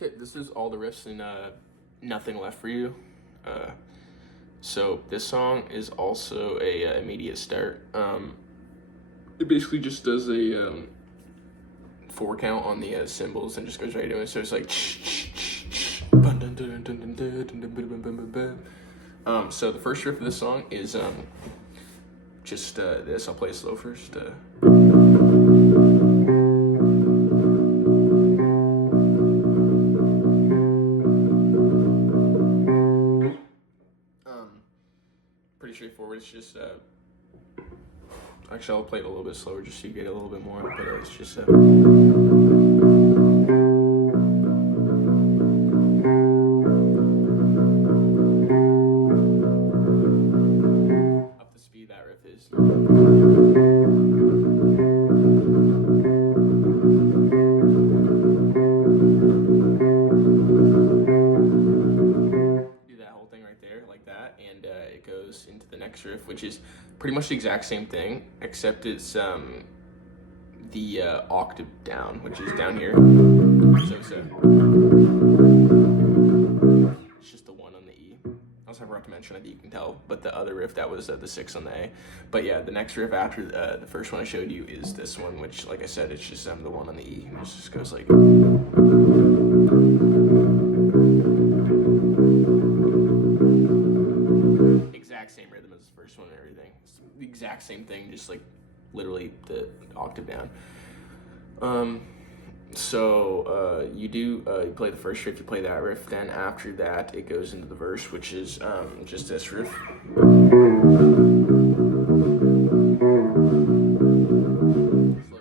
Okay, this is all the riffs and Nothing Left for You. So this song is also a immediate start. It basically just does a 4 count on the cymbals and just goes right into it. So it's like. So the first riff of this song is just this. I'll play it slow first. Pretty straightforward. It's just actually I'll play it a little bit slower just so you get a little bit more. But it's just up the speed that riff is. And it goes into the next riff, which is pretty much the exact same thing, except it's the octave down, which is down here. So it's just the 1 on the E. I also forgot to mention, I think you can tell, but the other riff, that was the 6 on the A. But yeah, the next riff after the first one I showed you is this one, which, like I said, it's just the 1 on the E. It just goes like. Exact same rhythm as the first one and everything. It's the exact same thing, just like literally the octave down. You play the first riff, you play that riff, then after that it goes into the verse, which is just this riff. Slow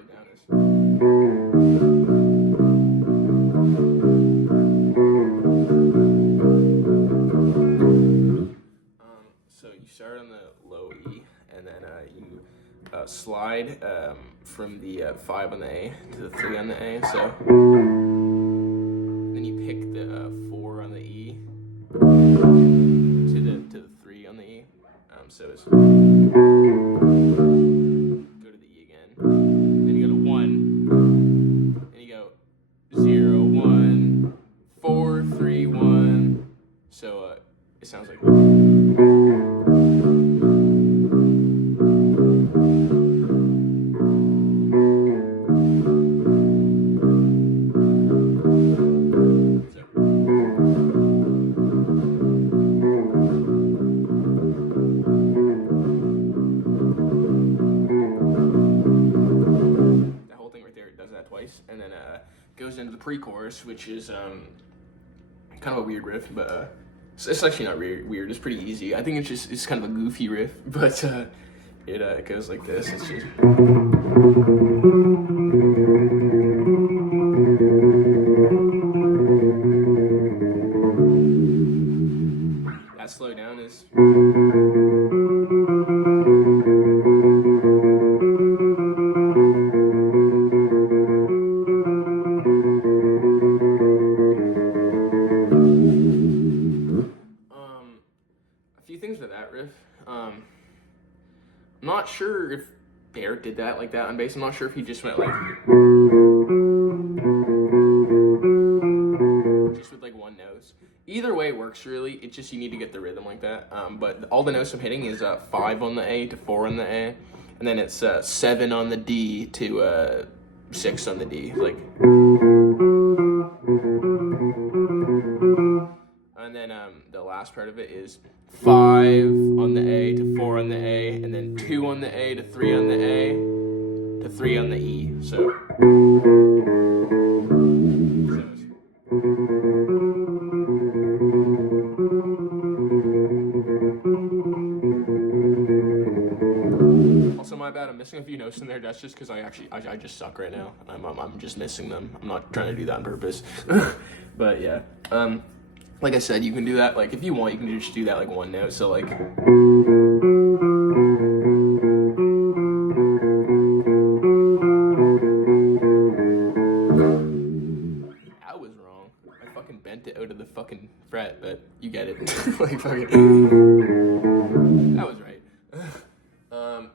down is. So you start on the low E, and then you slide from the 5 on the A to the 3 on the A. So then you pick the 4 on the E to the 3 on the E. So it's go to the E again. Then you go to 1, and you go 0, 1, 4, 3, 1. So it sounds like. Twice, and then goes into the pre-chorus, which is kind of a weird riff, but it's actually not weird. It's pretty easy. I think it's kind of a goofy riff, but it goes like this. It's just. That slow down is. Things with that riff. I'm not sure if Barrett did that like that on bass. I'm not sure if he just went like just with like 1 note. Either way works really. It's just you need to get the rhythm like that. But all the notes I'm hitting is 5 on the A to 4 on the A, and then it's 7 on the D to 6 on the D. Like. And then the last part of it is 5 on the A to 4 on the A, and then 2 on the A to 3 on the A to 3 on the E. So also, my bad, I'm missing a few notes in there. That's just because I just suck right now. I'm just missing them. I'm not trying to do that on purpose. But yeah. Like I said, you can do that, like, if you want, you can just do that, like, 1 note, so, like, that was wrong. I fucking bent it out of the fucking fret, but you get it. Like, fucking, that was right.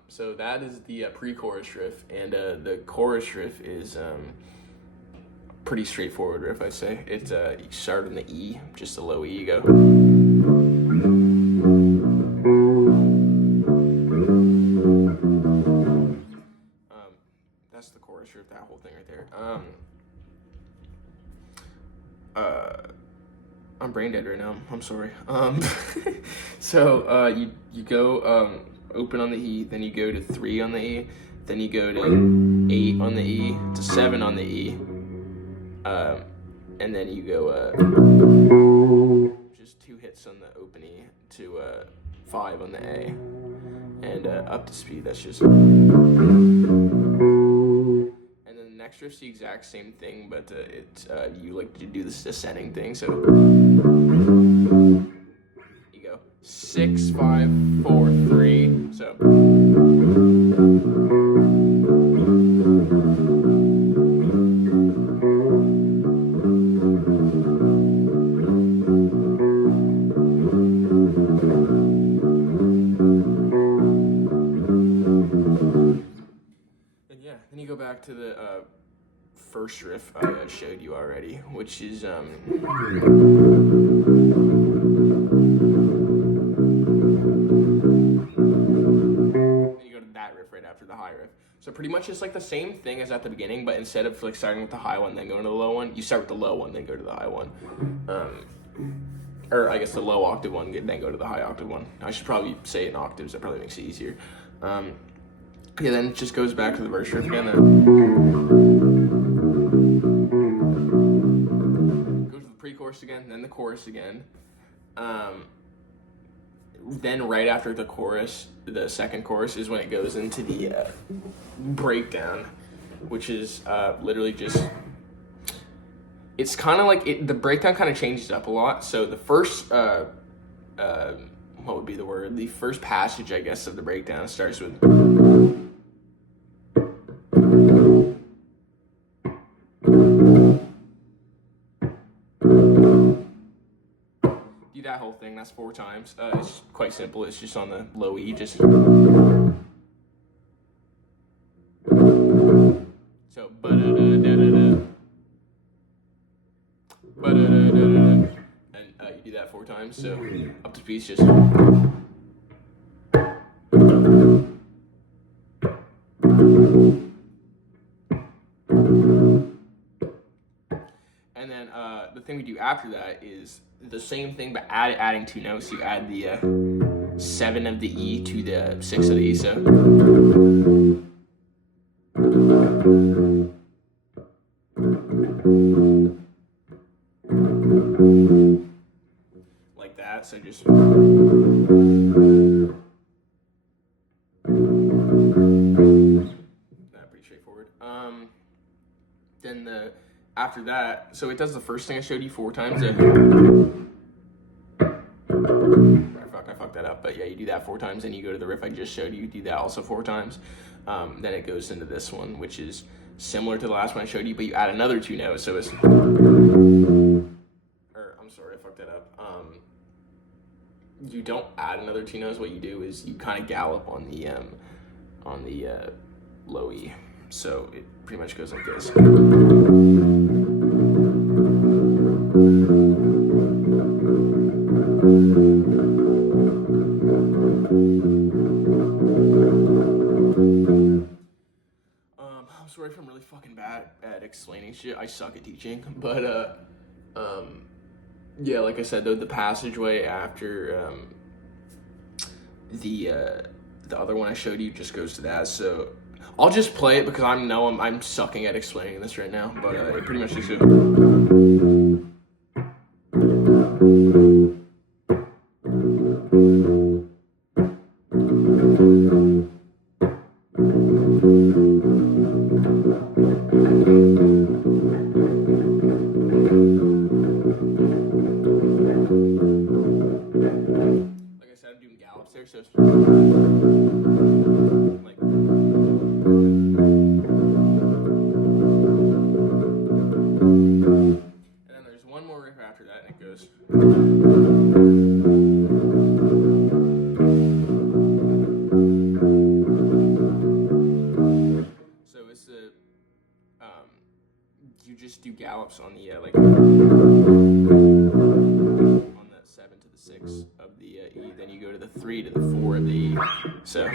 So that is the pre-chorus riff, and the chorus riff is pretty straightforward riff, I'd say. It's you start on the E, just a low E, you go. That's the chorus riff, that whole thing right there. I'm brain dead right now. I'm sorry. So you go open on the E, then you go to 3 on the E, then you go to 8 on the E, to 7 on the E, and then you go just 2 hits on the open E to 5 on the A, and up to speed. That's just. Next riff's the exact same thing, but it's you like to do this ascending thing. So you go 6, 5, 4, 3. So and yeah, then you go back to the first riff I showed you already, which is you go to that riff right after the high riff. So pretty much it's like the same thing as at the beginning, but instead of like starting with the high one then going to the low one, you start with the low one then go to the high one. Or I guess the low octave one then go to the high octave one. I should probably say it in octaves, that probably makes it easier. Yeah, then it just goes back to the verse riff again. Goes to the pre-chorus again, then the chorus again. Then right after the chorus, the second chorus is when it goes into the breakdown, which is literally just. It's kind of like the breakdown kind of changes up a lot. So the first, what would be the word? The first passage, I guess, of the breakdown starts with. Do that whole thing, that's 4 times. It's quite simple, it's just on the low E, just. So, ba-da-da-da-da-da. Ba-da-da-da-da-da. And you do that 4 times, so up to speed, just. And then the thing we do after that is the same thing, but adding 2 notes. You add the 7 of the E to the 6 of the E, so. Like that, so just. Pretty straightforward. Then after that, so it does the first thing I showed you 4 times. I fucked that up, but yeah, you do that 4 times, and you go to the riff I just showed you, do that also 4 times. Then it goes into this one, which is similar to the last one I showed you, but you add another 2 notes, so it's. Or I'm sorry, I fucked that up. You don't add another 2 notes. What you do is you kind of gallop on the low E. So it pretty much goes like this. I'm sorry if I'm really fucking bad at explaining shit. I suck at teaching, but yeah, like I said, though, the passageway after the other one I showed you just goes to that. So I'll just play it because I'm sucking at explaining this right now, but it pretty much just goes. Like I said, I'm doing gallops there, so it's like. And then there's one more riff after that, and it goes. So it's you just just do gallops on the like on the 7 to the 6 of the E. Then you go to the 3 to the 4 of the E. So.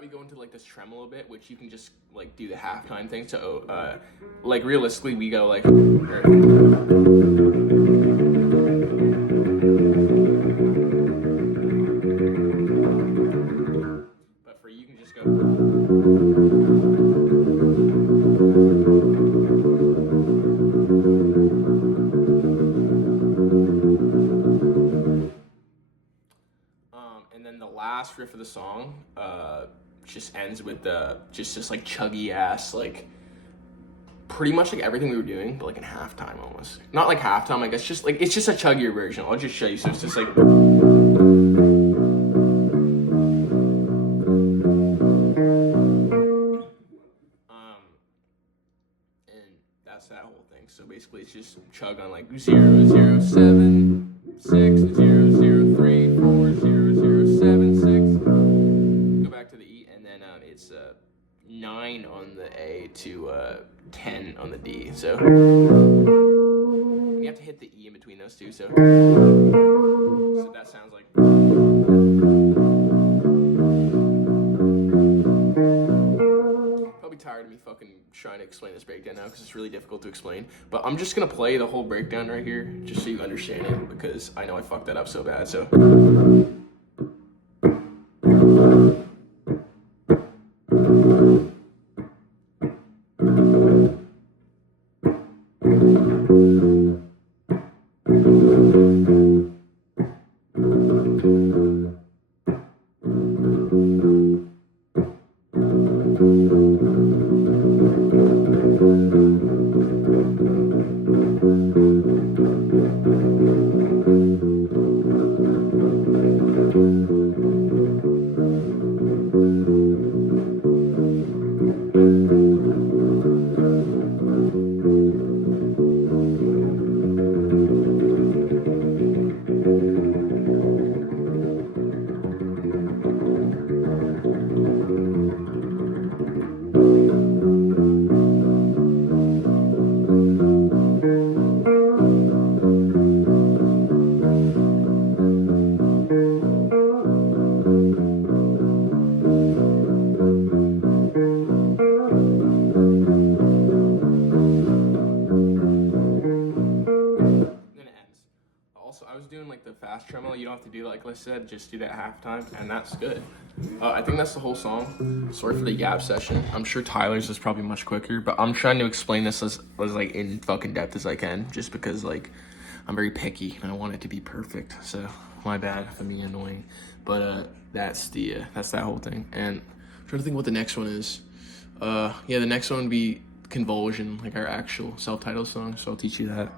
We go into like this tremolo bit, which you can just like do the halftime thing. So like realistically we go like but for you can just go and then the last riff of the song just ends with just this like chuggy ass, like pretty much like everything we were doing, but like in halftime almost. Not like halftime, I guess, just like it's just a chuggier version. I'll just show you. So it's just like and that's that whole thing. So basically it's just chug on like 0 0 7 6 0 0 3 4 0 0 7 6. Go back to the E, and then it's 9 on the A to 10 on the D. So you have to hit the E in between those two. So that sounds like. Probably tired of me fucking trying to explain this breakdown now because it's really difficult to explain. But I'm just gonna play the whole breakdown right here just so you understand it, because I know I fucked that up so bad. So. I was doing like the fast tremolo. You don't have to do like I said, just do that halftime, and that's good. I think that's the whole song. Sorry for the gap session. I'm sure Tyler's is probably much quicker, but I'm trying to explain this as like in fucking depth as I can, just because like I'm very picky and I want it to be perfect. So my bad if I'm being annoying, but that's that whole thing. And I'm trying to think what the next one is. Yeah, the next one would be Convulsion, like our actual self-titled song. So I'll teach you that.